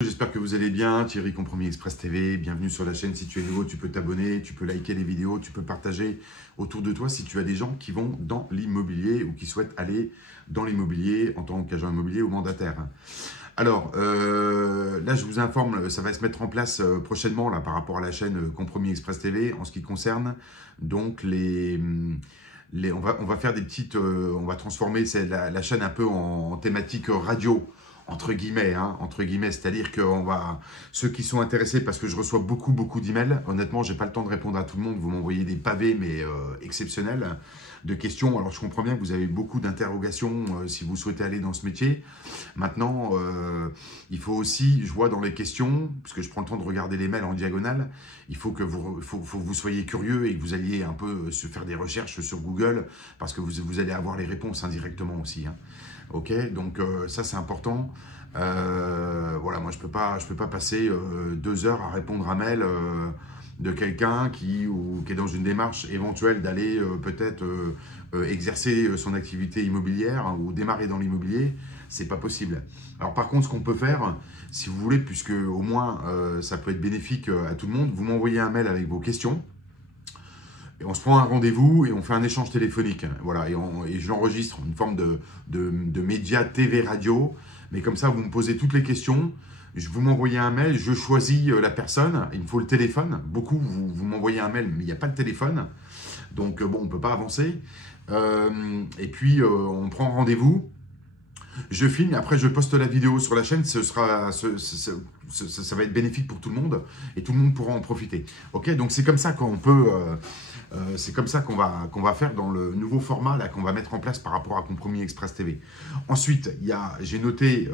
J'espère que vous allez bien, Thierry Compromis Express TV, bienvenue sur la chaîne. Si tu es nouveau, tu peux t'abonner, tu peux liker les vidéos, tu peux partager autour de toi si tu as des gens qui vont dans l'immobilier ou qui souhaitent aller dans l'immobilier en tant qu'agent immobilier ou mandataire. Alors, là je vous informe, ça va se mettre en place prochainement là, par rapport à la chaîne Compromis Express TV en ce qui concerne donc on va faire des petites, on va transformer la chaîne un peu en thématique radio. Entre guillemets, c'est-à-dire que ceux qui sont intéressés, parce que je reçois beaucoup d'emails, honnêtement, j'ai pas le temps de répondre à tout le monde, vous m'envoyez des pavés, mais exceptionnels, de questions. Alors, je comprends bien que vous avez beaucoup d'interrogations si vous souhaitez aller dans ce métier. Maintenant, il faut aussi, je vois dans les questions, parce que je prends le temps de regarder les mails en diagonale, il faut que vous soyez curieux et que vous alliez un peu se faire des recherches sur Google, parce que vous allez avoir les réponses indirectement aussi, hein. Ok, donc ça c'est important. Voilà, moi je peux pas passer 2 heures à répondre à mail de quelqu'un qui est dans une démarche éventuelle d'aller peut-être exercer son activité immobilière, hein, ou démarrer dans l'immobilier. C'est pas possible. Alors par contre, ce qu'on peut faire, si vous voulez, puisque au moins ça peut être bénéfique à tout le monde, vous m'envoyez un mail avec vos questions. Et on se prend un rendez-vous et on fait un échange téléphonique. Voilà, et je l'enregistre, une forme de média TV radio. Mais comme ça, vous me posez toutes les questions. Vous m'envoyez un mail, je choisis la personne. Il me faut le téléphone. Beaucoup, vous m'envoyez un mail, mais il n'y a pas de téléphone. Donc, bon, on ne peut pas avancer. Et puis, on prend rendez-vous. Je filme et après je poste la vidéo sur la chaîne. Ça va être bénéfique pour tout le monde et tout le monde pourra en profiter. Ok, donc c'est comme ça qu'on peut, c'est comme ça qu'on va faire dans le nouveau format là qu'on va mettre en place par rapport à Compromis Express TV. Ensuite, j'ai noté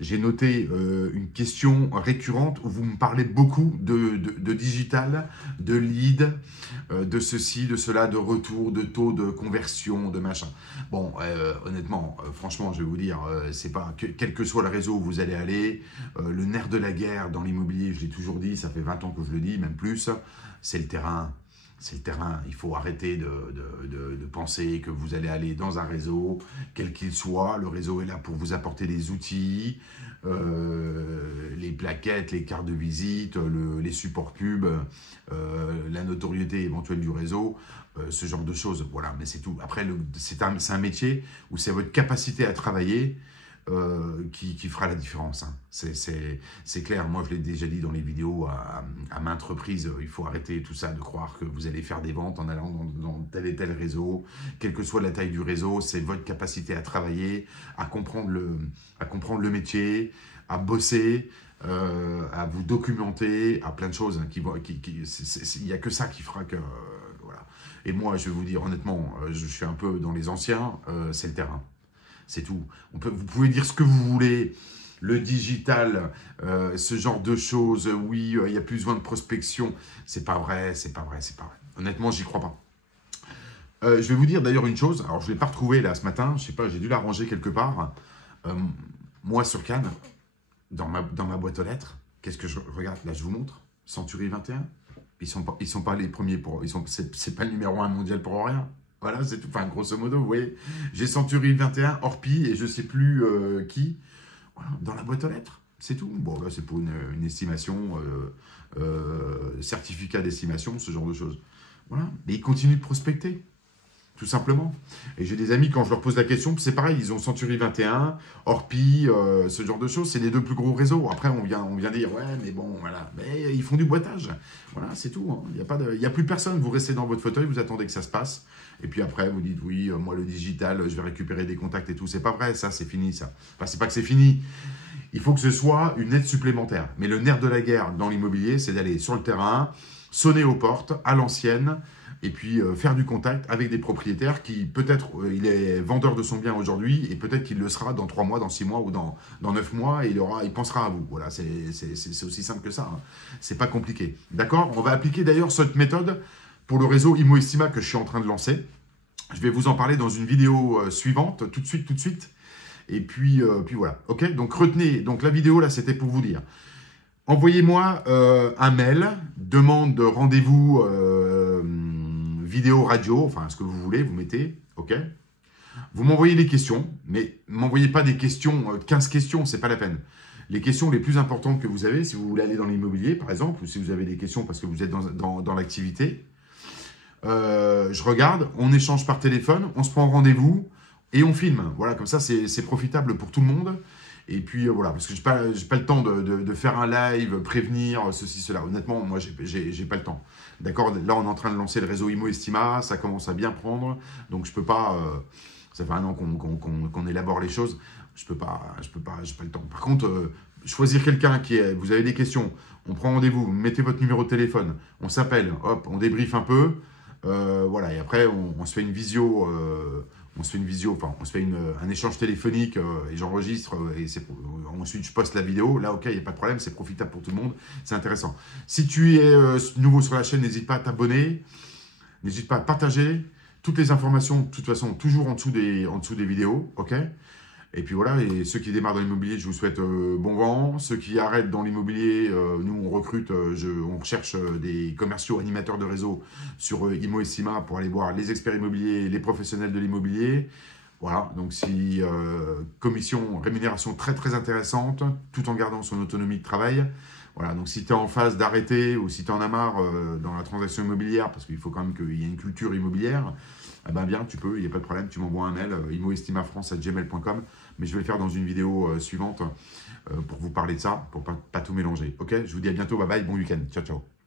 une question récurrente où vous me parlez beaucoup de digital, de lead, de ceci, de cela, de retour, de taux de conversion, de machin. Bon, honnêtement, franchement, je vais vous dire, c'est pas quel que soit le réseau où vous allez aller, le nerf de la guerre dans l'immobilier, je l'ai toujours dit, ça fait 20 ans que je le dis, même plus, c'est le terrain. C'est le terrain. Il faut arrêter de penser que vous allez aller dans un réseau, quel qu'il soit. Le réseau est là pour vous apporter des outils, les plaquettes, les cartes de visite, les supports pubs, la notoriété éventuelle du réseau, ce genre de choses. Voilà, mais c'est tout. Après, c'est un métier où c'est votre capacité à travailler qui fera la différence, hein. C'est clair, moi je l'ai déjà dit dans les vidéos à maintes reprises, il faut arrêter tout ça de croire que vous allez faire des ventes en allant dans tel et tel réseau, quelle que soit la taille du réseau, c'est votre capacité à travailler, à comprendre le métier, à bosser, à vous documenter, à plein de choses, hein, il n'y a que ça qui fera que... voilà. Et moi je vais vous dire honnêtement, je suis un peu dans les anciens, c'est le terrain. C'est tout. Vous pouvez dire ce que vous voulez, le digital, ce genre de choses, oui, il y a plus besoin de prospection. C'est pas vrai, c'est pas vrai. Honnêtement, j'y crois pas. Je vais vous dire d'ailleurs une chose, alors je ne l'ai pas retrouvée là ce matin, je sais pas, j'ai dû la ranger quelque part. Moi sur Cannes, dans ma boîte aux lettres, qu'est-ce que je regarde? Là, je vous montre, Century 21. Ils sont pas les premiers c'est pas le numéro 1 mondial pour rien. Voilà, c'est tout. Enfin, grosso modo, vous voyez, j'ai Century 21, Orpi et je ne sais plus qui. Voilà, dans la boîte aux lettres, c'est tout. Bon, là, c'est pour une estimation, certificat d'estimation, ce genre de choses. Voilà, mais ils continuent de prospecter, tout simplement. Et j'ai des amis, quand je leur pose la question, c'est pareil, ils ont Century 21, Orpi, ce genre de choses, c'est les 2 plus gros réseaux. Après, on vient dire, ouais, mais bon, voilà. Mais ils font du boitage. Voilà, c'est tout, hein. Il n'y a plus personne. Vous restez dans votre fauteuil, vous attendez que ça se passe. Et puis après, vous dites, oui, moi, le digital, je vais récupérer des contacts et tout. C'est pas vrai, ça, c'est fini, ça. Enfin, c'est pas que c'est fini. Il faut que ce soit une aide supplémentaire. Mais le nerf de la guerre dans l'immobilier, c'est d'aller sur le terrain, sonner aux portes, à l'ancienne, et puis faire du contact avec des propriétaires qui, peut-être, il est vendeur de son bien aujourd'hui, et peut-être qu'il le sera dans 3 mois, dans 6 mois ou dans 9 mois, et il pensera à vous. Voilà, c'est aussi simple que ça, hein. C'est pas compliqué. D'accord? On va appliquer d'ailleurs cette méthode pour le réseau ImmoEstima que je suis en train de lancer. Je vais vous en parler dans une vidéo suivante, tout de suite. Et puis voilà. Ok, donc retenez, donc la vidéo là, c'était pour vous dire. Envoyez-moi un mail, demande de rendez-vous vidéo, radio, enfin ce que vous voulez, vous mettez, ok. Vous m'envoyez des questions, mais ne m'envoyez pas des questions, 15 questions, c'est pas la peine. les questions les plus importantes que vous avez, si vous voulez aller dans l'immobilier, par exemple, ou si vous avez des questions parce que vous êtes dans l'activité. Je regarde, on échange par téléphone, on se prend rendez-vous et on filme. Voilà, comme ça, c'est profitable pour tout le monde. Et puis voilà, parce que j'ai pas le temps de faire un live, prévenir, ceci, cela. Honnêtement, moi, j'ai pas le temps. D'accord? Là, on est en train de lancer le réseau Imo Estima, ça commence à bien prendre. Donc, je peux pas... ça fait un an qu'on élabore les choses. J'ai pas le temps. Par contre, choisir quelqu'un vous avez des questions, on prend rendez-vous, vous mettez votre numéro de téléphone, on s'appelle, hop, on débriefe un peu. Voilà, et après, on se fait une visio... on se fait un échange téléphonique et j'enregistre et ensuite je poste la vidéo. Là, ok, il n'y a pas de problème, c'est profitable pour tout le monde, c'est intéressant. Si tu es nouveau sur la chaîne, n'hésite pas à t'abonner, n'hésite pas à partager. Toutes les informations, de toute façon, toujours en dessous des vidéos, ok? Et puis voilà, et ceux qui démarrent dans l'immobilier, je vous souhaite bon vent. Ceux qui arrêtent dans l'immobilier, nous on recrute, on recherche des commerciaux animateurs de réseau sur Imo Estima pour aller voir les experts immobiliers, les professionnels de l'immobilier. Voilà, donc si commission, rémunération très très intéressante, tout en gardant son autonomie de travail. Voilà, donc si tu es en phase d'arrêter ou si tu en as marre dans la transaction immobilière, parce qu'il faut quand même qu'il y ait une culture immobilière, eh ben bien, tu peux, il n'y a pas de problème, tu m'envoies un mail, imoestimafrance@gmail.com, mais je vais le faire dans une vidéo suivante pour vous parler de ça, pour pas tout mélanger. Ok, je vous dis à bientôt, bye bye, bon week-end, ciao ciao.